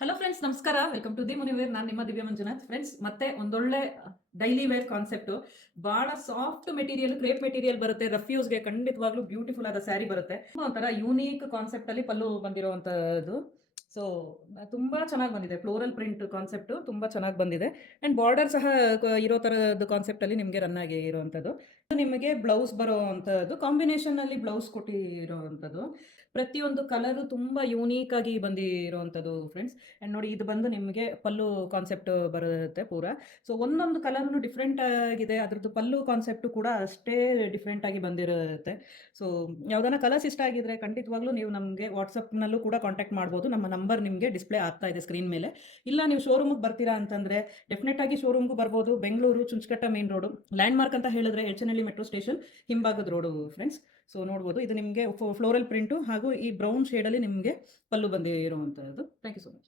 Hello friends, ನಮಸ್ಕಾರ. Welcome to the ಮುನಿವೇರ್. ನಾನು ನಿಮ್ಮ ದಿವ್ಯ ಮಂಜುನಾಥ್. ಫ್ರೆಂಡ್ಸ್, ಮತ್ತೆ ಒಂದೊಳ್ಳೆ ಡೈಲಿ ವೇರ್ ಕಾನ್ಸೆಪ್ಟ್. ಬಹಳ ಸಾಫ್ಟ್ ಮೆಟೀರಿಯಲ್, ಕ್ರೇಪ್ ಮೆಟೀರಿಯಲ್ ಬರುತ್ತೆ. ರಫ್ಯೂಸ್ಗೆ ಖಂಡಿತವಾಗ್ಲೂ ಬ್ಯೂಟಿಫುಲ್ ಆದ ಸ್ಯಾರಿ ಬರುತ್ತೆ. ಒಂಥರ ಯೂನಿಕ್ ಕಾನ್ಸೆಪ್ಟ್ ಅಲ್ಲಿ ಪಲ್ಲು ಬಂದಿರುವಂತದ್ದು. ಸೊ ತುಂಬಾ ಚೆನ್ನಾಗಿ ಬಂದಿದೆ. ಫ್ಲೋರಲ್ ಪ್ರಿಂಟ್ ಕಾನ್ಸೆಪ್ಟ್ ತುಂಬಾ ಚೆನ್ನಾಗಿ ಬಂದಿದೆ. ಅಂಡ್ ಬಾರ್ಡರ್ ಸಹ ಇರೋ ತರದ ಕಾನ್ಸೆಪ್ಟ್ ಅಲ್ಲಿ ನಿಮಗೆ ರನ್ ಆಗಿ ಇರುವಂತದ್ದು. ನಿಮಗೆ ಬ್ಲೌಸ್ ಬರುವಂತದ್ದು ಕಾಂಬಿನೇಷನ್ ಅಲ್ಲಿ ಬ್ಲೌಸ್ ಕೊಟ್ಟಿರುವಂತದ್ದು. ಪ್ರತಿಯೊಂದು ಕಲರ್ ತುಂಬಾ ಯೂನಿಕ್ ಆಗಿ ಬಂದಿರುವಂತದ್ದು ಫ್ರೆಂಡ್ಸ್. ಅಂಡ್ ನೋಡಿ, ಇದು ಬಂದು ನಿಮಗೆ ಪಲ್ಲು ಕಾನ್ಸೆಪ್ಟ್ ಬರುತ್ತೆ ಪೂರಾ. ಸೊ ಒಂದೊಂದು ಕಲರ್ನು ಡಿಫ್ರೆಂಟ್ ಆಗಿದೆ. ಅದ್ರದ್ದು ಪಲ್ಲು ಕಾನ್ಸೆಪ್ಟ್ ಕೂಡ ಅಷ್ಟೇ ಡಿಫ್ರೆಂಟ್ ಆಗಿ ಬಂದಿರುತ್ತೆ. ಸೊ ಯಾವ್ದಾನ ಕಲರ್ಸ್ ಇಷ್ಟ ಆಗಿದ್ರೆ ಖಂಡಿತವಾಗ್ಲೂ ನೀವು ನಮಗೆ ವಾಟ್ಸಪ್ನಲ್ಲೂ ಕೂಡ ಕಾಂಟ್ಯಾಕ್ಟ್ ಮಾಡ್ಬೋದು. ನಮ್ಮ ನಂಬರ್ ನಿಮಗೆ ಡಿಸ್ಪ್ಲೇ ಆಗ್ತಾ ಇದೆ ಸ್ಕ್ರೀನ್ ಮೇಲೆ. ಇಲ್ಲ ನೀವು ಶೋರೂಮ್ಗೆ ಬರ್ತೀರಾ ಅಂತಂದ್ರೆ ಡೆಫಿನೆಟ್ ಆಗಿ ಶೋರೂಮ್ಗೂ ಬರ್ಬೋದು. Bengaluru Chunchaghatta main road, landmark ಅಂತ ಹೇಳಿದ್ರೆ ಎಚ್.ಎನ್.ಎಲ್.ಇ ಮೆಟ್ರೋ ಸ್ಟೇಷನ್ ಹಿಂಭಾಗದ ರೋಡು ಫ್ರೆಂಡ್ಸ್. ಸೊ ನೋಡ್ಬೋದು, ಇದು ನಿಮಗೆ ಫ್ಲೋರಲ್ ಪ್ರಿಂಟು ಹಾಗೂ ಈ ಬ್ರೌನ್ ಶೇಡಲ್ಲಿ ನಿಮಗೆ ಪಲ್ಲು ಬಂದಿರುವಂಥದ್ದು. Thank you so much.